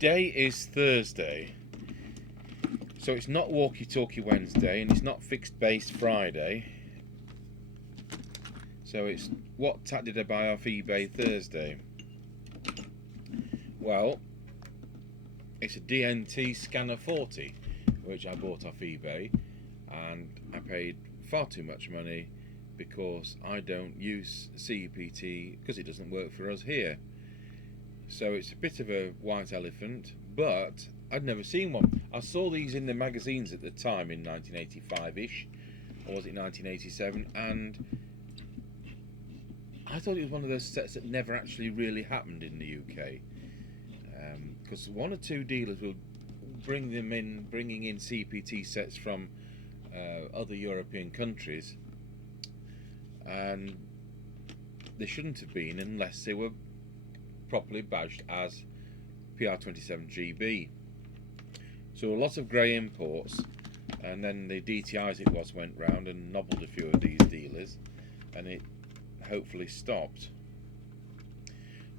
Today is Thursday, so it's not walkie-talkie Wednesday and it's not fixed base Friday, so it's what tat did I buy off eBay Thursday? Well, it's a DNT Scanner 40 which I bought off eBay, and I paid far too much money because I don't use CEPT because it doesn't work for us here. So it's a bit of a white elephant, but I'd never seen one. I saw these in the magazines at the time in 1985-ish, or was it 1987, and I thought it was one of those sets that never actually really happened in the UK, because one or two dealers will bringing in CEPT sets from other European countries, and they shouldn't have been unless they were properly badged as PR27GB. So a lot of grey imports, and then the DTIs went round and nobbled a few of these dealers, and it hopefully stopped.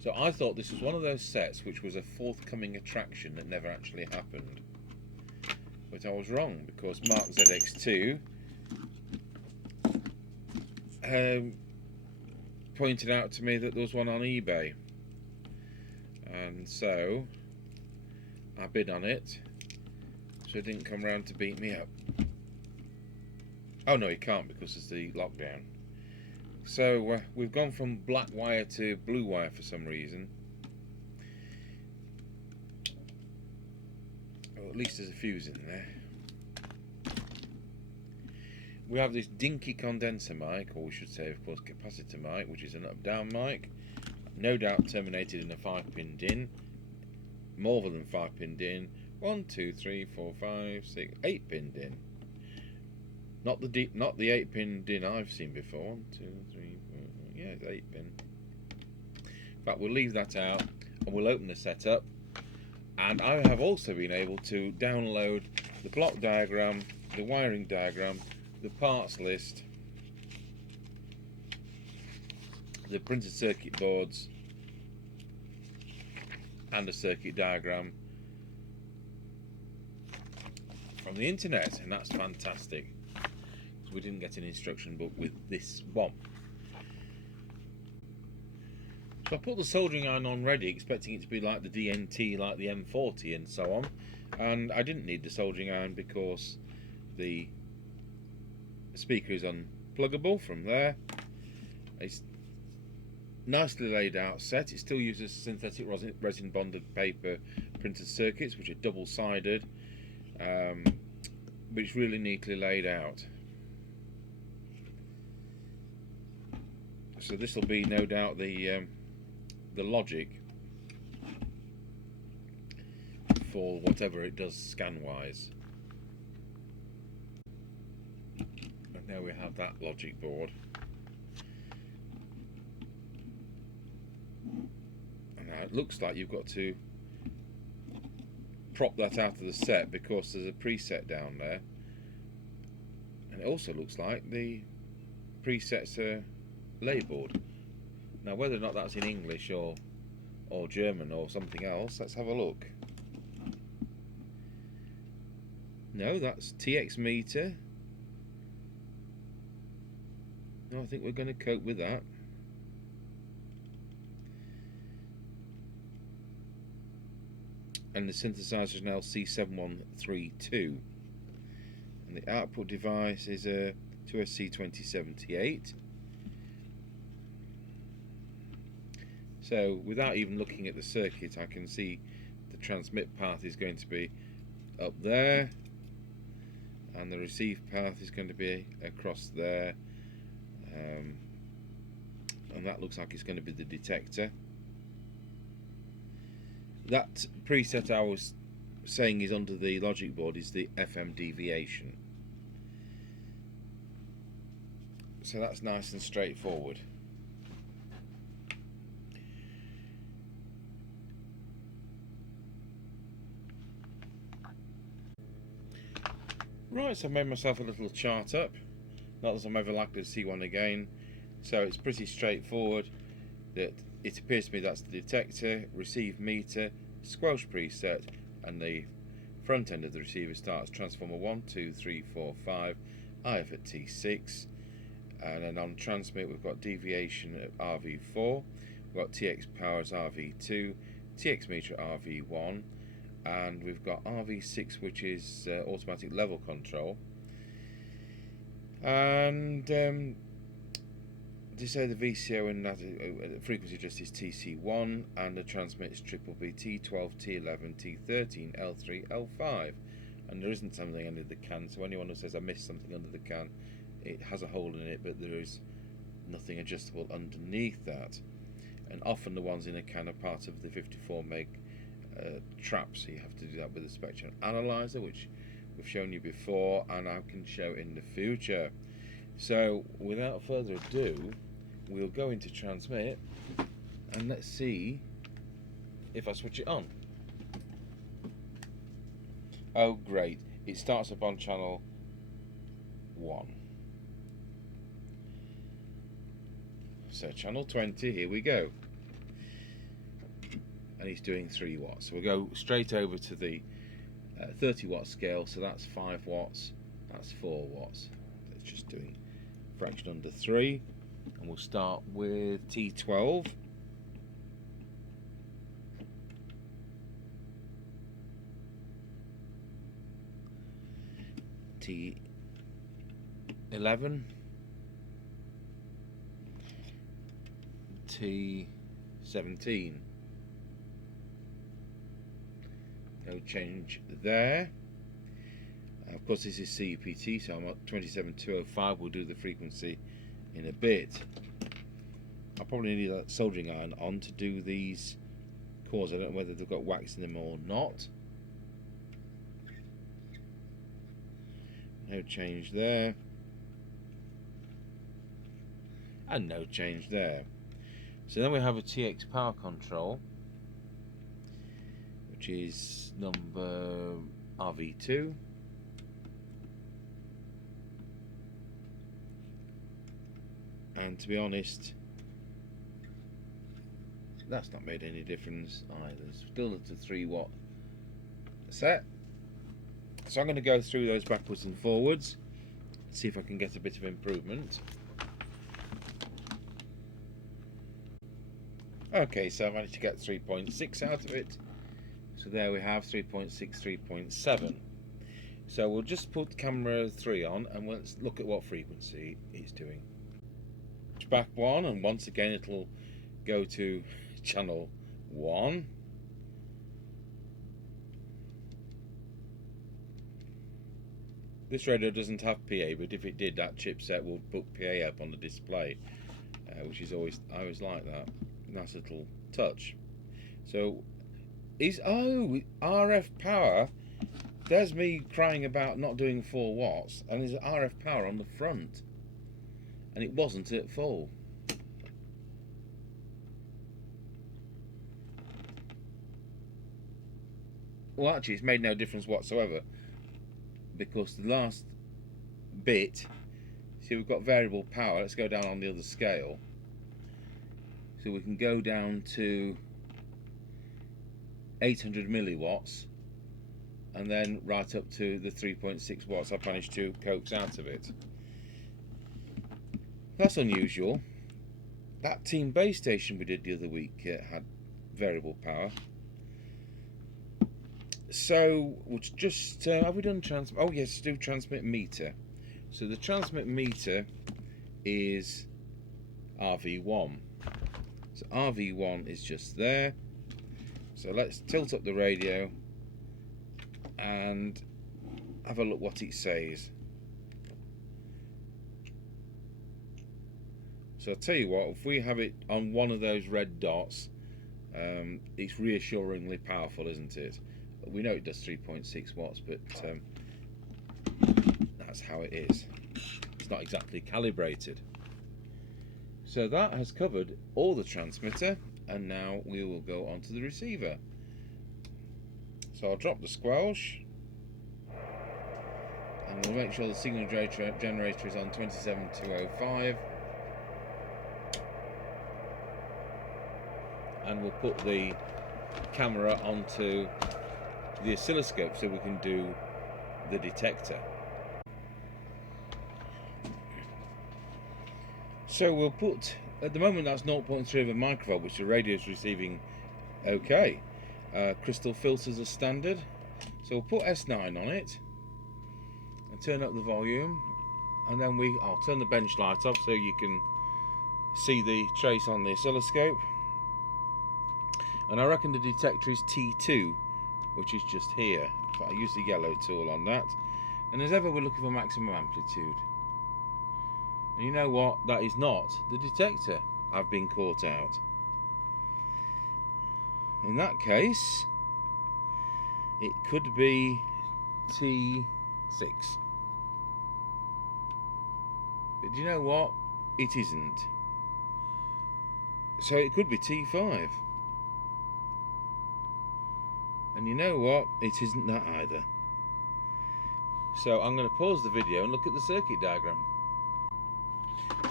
So I thought this was one of those sets which was a forthcoming attraction that never actually happened. But I was wrong, because Mark ZX2 pointed out to me that there was one on eBay. And so I bid on it, so it didn't come round to beat me up. Oh no, he can't, because it's the lockdown. So we've gone from black wire to blue wire for some reason. Or at least there's a fuse in there. We have this dinky condenser mic, or we should say of course capacitor mic, which is an up-down mic. No doubt terminated in a 5-pin DIN, more than 5-pin DIN, 1, 2, 3, 4, 5, 6, 8-pin DIN. Not the 8-pin DIN I've seen before. 1, 2, 3, 4, yeah, it's 8-pin. In fact, we'll leave that out and we'll open the setup. And I have also been able to download the block diagram, the wiring diagram, the parts list, the printed circuit boards, and a circuit diagram from the internet, and that's fantastic, because we didn't get an instruction book with this one. So I put the soldering iron on ready, expecting it to be like the DNT, like the M40 and so on, and I didn't need the soldering iron because the speaker is unpluggable from there. It's nicely laid out set. It still uses synthetic resin bonded paper printed circuits, which are double-sided, but it's really neatly laid out. So this will be no doubt the logic for whatever it does scan-wise. And now we have that logic board. Now it looks like you've got to prop that out of the set because there's a preset down there, and it also looks like the presets are labelled. Now whether or not that's in English or German or something else, let's have a look. No, that's TX meter. No, I think we're going to cope with that. And the synthesizer is now C7132, and the output device is a 2SC2078. So without even looking at the circuit, I can see the transmit path is going to be up there, and the receive path is going to be across there, and that looks like it's going to be the detector. That preset I was saying is under the logic board is the FM deviation. So that's nice and straightforward. Right, so I've made myself a little chart up. Not that I'm ever likely to see one again. So it's pretty straightforward. That it appears to me that's the detector, receive meter, squelch preset, and the front end of the receiver starts transformer 1, 2, 3, 4, 5, IF at T6, and then on transmit we've got deviation at RV4, we've got TX power as RV2, TX meter at RV1, and we've got RV6, which is automatic level control, and to say the VCO and frequency adjust is TC1, and the transmit is triple B, T12, T11, T13, L3, L5, and there isn't something under the can, so anyone who says I missed something under the can, it has a hole in it, but there is nothing adjustable underneath that. And often the ones in a can are part of the 54 meg trap, so you have to do that with a spectrum analyzer, which we've shown you before and I can show in the future. So without further ado, we'll go into transmit and let's see if I switch it on. Oh great, it starts up on channel 1. So channel 20, here we go. And he's doing 3 watts. So we'll go straight over to the 30 watt scale, so that's 5 watts, that's 4 watts. It's just doing fraction under 3. And we'll start with T12. T11. T17. No change there. Of course this is CEPT, so I'm at 27205. We'll do the frequency in a bit. I'll probably need a soldering iron on to do these cores. I don't know whether they've got wax in them or not. No change there. And no change there. So then we have a TX power control, which is number RV2. And to be honest, that's not made any difference either. Still at a 3 watt set. So I'm going to go through those backwards and forwards, see if I can get a bit of improvement. Okay, so I managed to get 3.6 out of it. So there we have 3.6, 3.7. So we'll just put camera 3 on and let's look at what frequency it's doing. Back 1, and once again it'll go to channel 1. This radio doesn't have PA, but if it did, that chipset will put PA up on the display, which is I always like that. Nice little touch. So RF power. There's me crying about not doing 4 watts, and there's RF power on the front, and it wasn't at full. Well, actually, it's made no difference whatsoever, because the last bit, see, we've got variable power. Let's go down on the other scale. So we can go down to 800 milliwatts, and then right up to the 3.6 watts I've managed to coax out of it. That's unusual. That team base station we did the other week had variable power. So we'll just have we done transmit? Oh yes, do transmit meter. So the transmit meter is RV1. So RV1 is just there. So let's tilt up the radio and have a look what it says. So I'll tell you what, if we have it on one of those red dots, it's reassuringly powerful, isn't it? We know it does 3.6 watts, but that's how it is. It's not exactly calibrated. So that has covered all the transmitter, and now we will go onto the receiver. So I'll drop the squelch, and we'll make sure the signal generator is on 27205. And we'll put the camera onto the oscilloscope so we can do the detector. So we'll put, at the moment that's 0.3 of a microvolt, which the radio is receiving okay. Crystal filters are standard, so we'll put S9 on it and turn up the volume, and then I'll turn the bench light off so you can see the trace on the oscilloscope. And I reckon the detector is T2, which is just here. I use the yellow tool on that. And as ever, we're looking for maximum amplitude. And you know what? That is not the detector. I've been caught out. In that case, it could be T6. But do you know what? It isn't. So it could be T5. And you know what? It isn't that either. So I'm going to pause the video and look at the circuit diagram.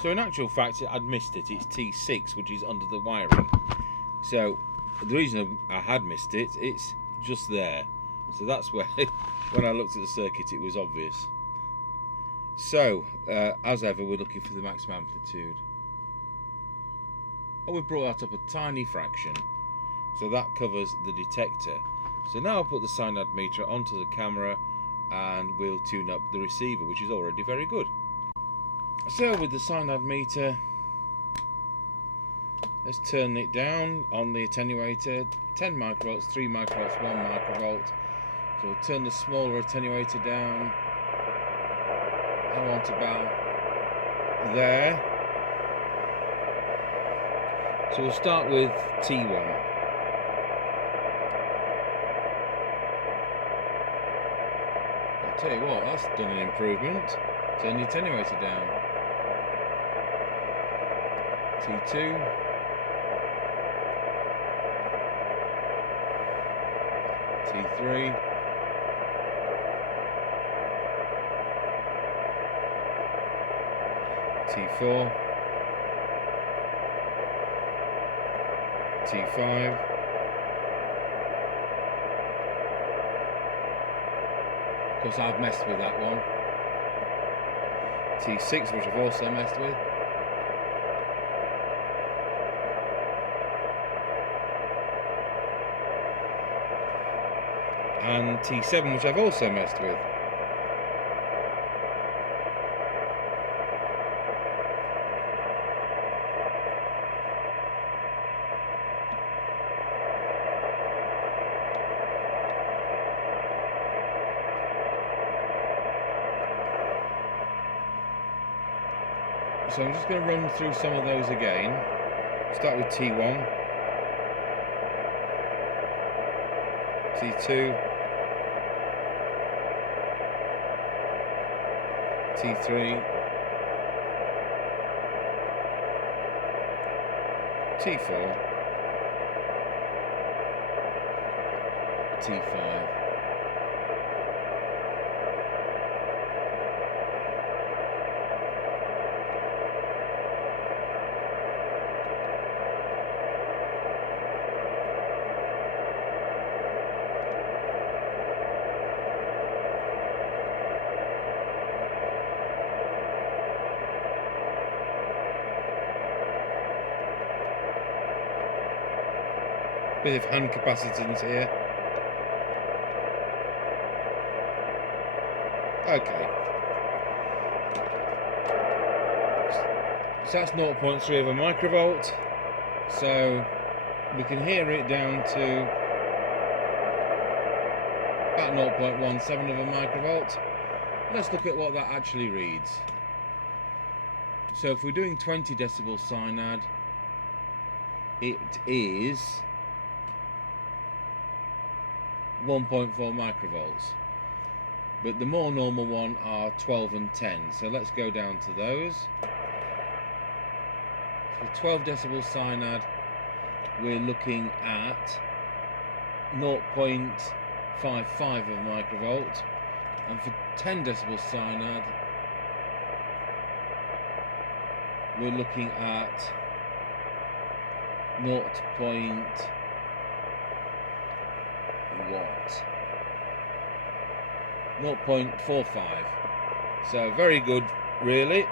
So in actual fact, I'd missed it. It's T6, which is under the wiring. So the reason I had missed it, it's just there. So that's where, when I looked at the circuit, it was obvious. So, as ever, we're looking for the maximum amplitude. And we've brought that up a tiny fraction. So that covers the detector. So now I'll put the cyanide meter onto the camera and we'll tune up the receiver, which is already very good. So with the cyanide meter, let's turn it down on the attenuator. 10 microvolts, 3 microvolts, 1 microvolt. So we'll turn the smaller attenuator down. I want about there. So we'll start with T1. Tell you what, that's done an improvement. Turn the attenuator down. T2. T3. T4. T5. Of course, I've messed with that one. T6, which I've also messed with. And T7, which I've also messed with. So I'm just going to run through some of those again. Start with T1, T2, T3, T4, T5. Bit of hand capacitance here. Okay. So that's 0.3 of a microvolt. So we can hear it down to about 0.17 of a microvolt. Let's look at what that actually reads. So if we're doing 20 decibel cyanide, it is 1.4 microvolts, but the more normal one are 12 and 10. So let's go down to those. So 12 decibel cyanide, we're looking at 0.55 of a microvolt, and for 10 decibel cyanide, we're looking at 0.8 what? 0.45. So very good, really.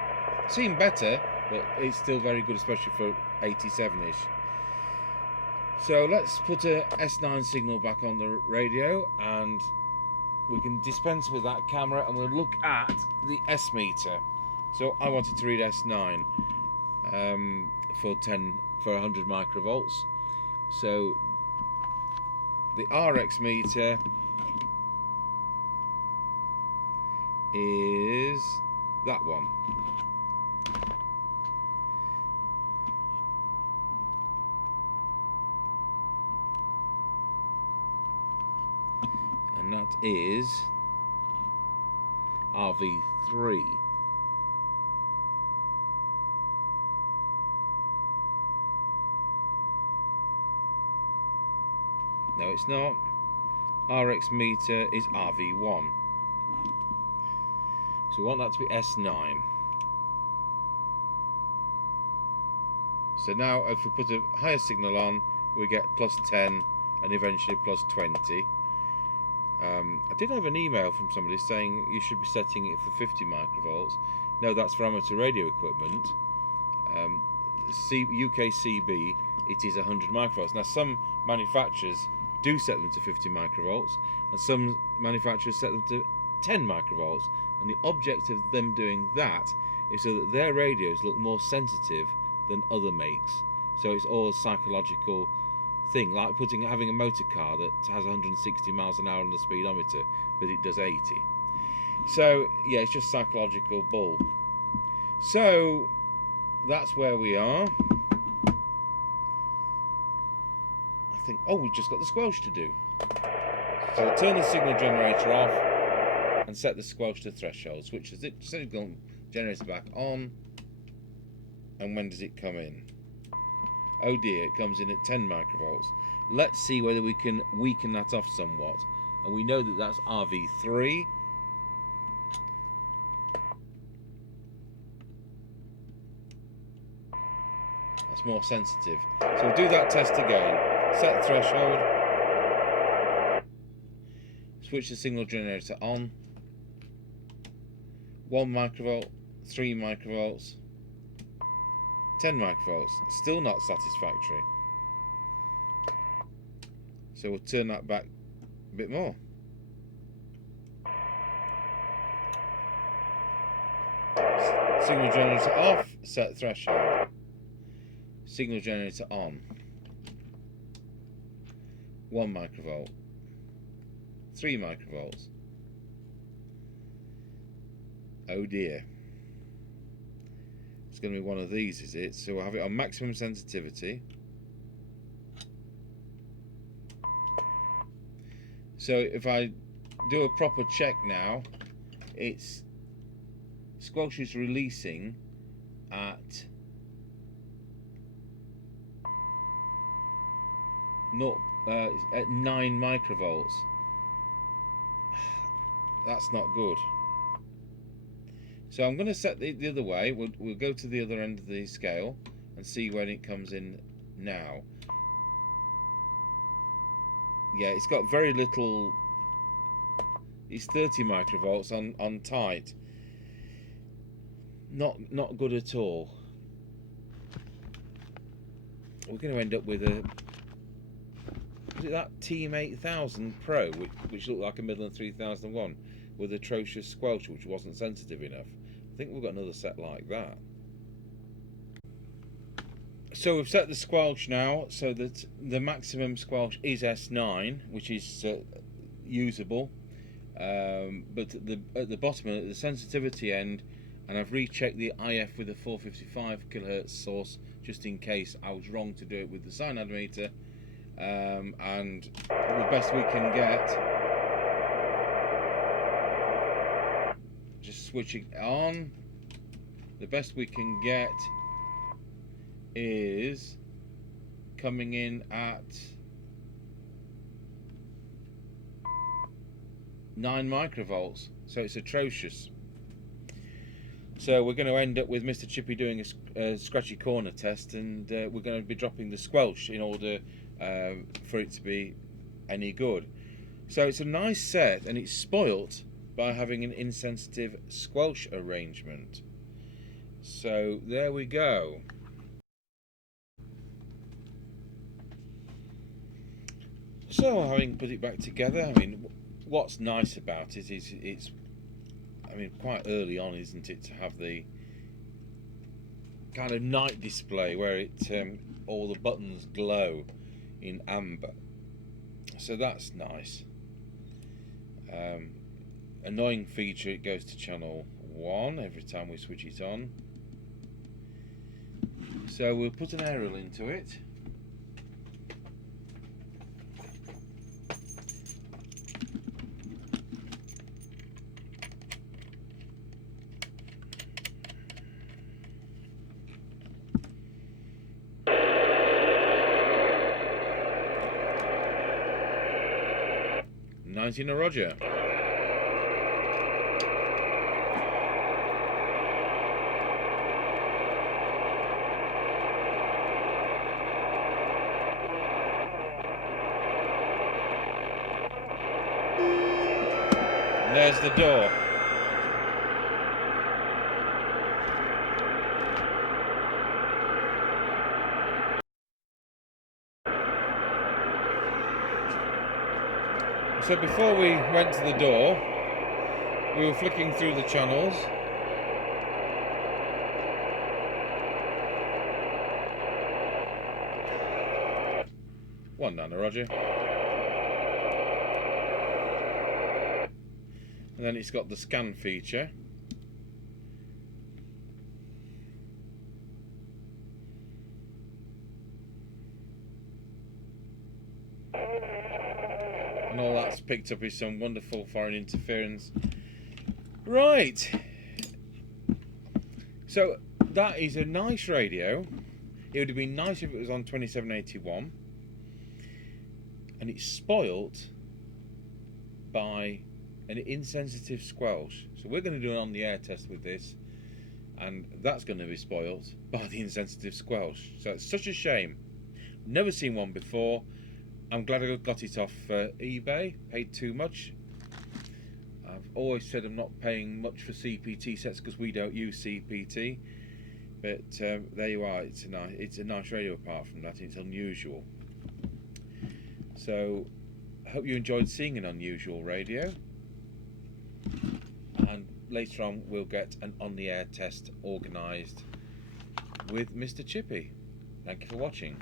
Seemed better, but it's still very good, especially for 87-ish. So let's put a S9 signal back on the radio, and we can dispense with that camera, and we'll look at the S meter. So I wanted to read S9 for 100 microvolts. So the RX meter is that one. And that is RV3. No, it's not. RX meter is RV1. So we want that to be S9. So now if we put a higher signal on, we get plus 10 and eventually plus 20. I did have an email from somebody saying you should be setting it for 50 microvolts. No, that's for amateur radio equipment. UK CB, it is 100 microvolts. Now some manufacturers do set them to 50 microvolts, and some manufacturers set them to 10 microvolts. And the object of them doing that is so that their radios look more sensitive than other makes. So it's all a psychological thing, like having a motor car that has 160 miles an hour on the speedometer, but it does 80. So yeah, it's just psychological bull. So that's where we are. I think, oh, we've just got the squelch to do. So we'll turn the signal generator off and set the squelch to threshold. Switch the signal generator back on. And when does it come in? Oh dear, it comes in at 10 microvolts. Let's see whether we can weaken that off somewhat. And we know that that's RV3. That's more sensitive. So we'll do that test again. Set threshold. Switch the signal generator on. 1 microvolt, 3 microvolts, 10 microvolts. Still not satisfactory. So we'll turn that back a bit more. Signal generator off, set threshold. Signal generator on. 1 microvolt, 3 microvolts. Oh dear. It's going to be one of these, is it? So we'll have it on maximum sensitivity. So if I do a proper check now, it's squelch is releasing at 9 microvolts. That's not good. So I'm going to set the other way. We'll go to the other end of the scale and see when it comes in now. Yeah, it's got very little. It's 30 microvolts on tight. Not good at all. We're going to end up with a. Was it that Team 8000 Pro, which looked like a Midland 3001, with atrocious squelch, which wasn't sensitive enough? I think we've got another set like that. So we've set the squelch now so that the maximum squelch is S9, which is usable. But at the bottom, at the sensitivity end, and I've rechecked the IF with a 455 kHz source just in case I was wrong to do it with the sine attenuator. And the best we can get, just switching on, the best we can get is coming in at 9 microvolts, so it's atrocious. So we're going to end up with Mr. Chippy doing a scratchy corner test, and we're going to be dropping the squelch in order for it to be any good. So it's a nice set, and it's spoilt by having an insensitive squelch arrangement. So there we go. So having put it back together, I mean, what's nice about it is it's, I mean, quite early on, isn't it, to have the kind of night display where it all the buttons glow in amber. So that's nice. Annoying feature, it goes to channel 1 every time we switch it on. So we'll put an aerial into it. A Roger. And there's the door. So before we went to the door, we were flicking through the channels. One Nana Roger. And then it's got the scan feature. And all that's picked up is some wonderful foreign interference. Right. So that is a nice radio. It would have been nice if it was on 2781. And it's spoilt by an insensitive squelch. So we're going to do an on-the-air test with this, and that's going to be spoilt by the insensitive squelch. So it's such a shame. Never seen one before. I'm glad I got it off eBay. Paid too much. I've always said I'm not paying much for CPT sets because we don't use CPT. But there you are. It's a nice radio. Apart from that, it's unusual. So I hope you enjoyed seeing an unusual radio. And later on, we'll get an on-the-air test organised with Mr. Chippy. Thank you for watching.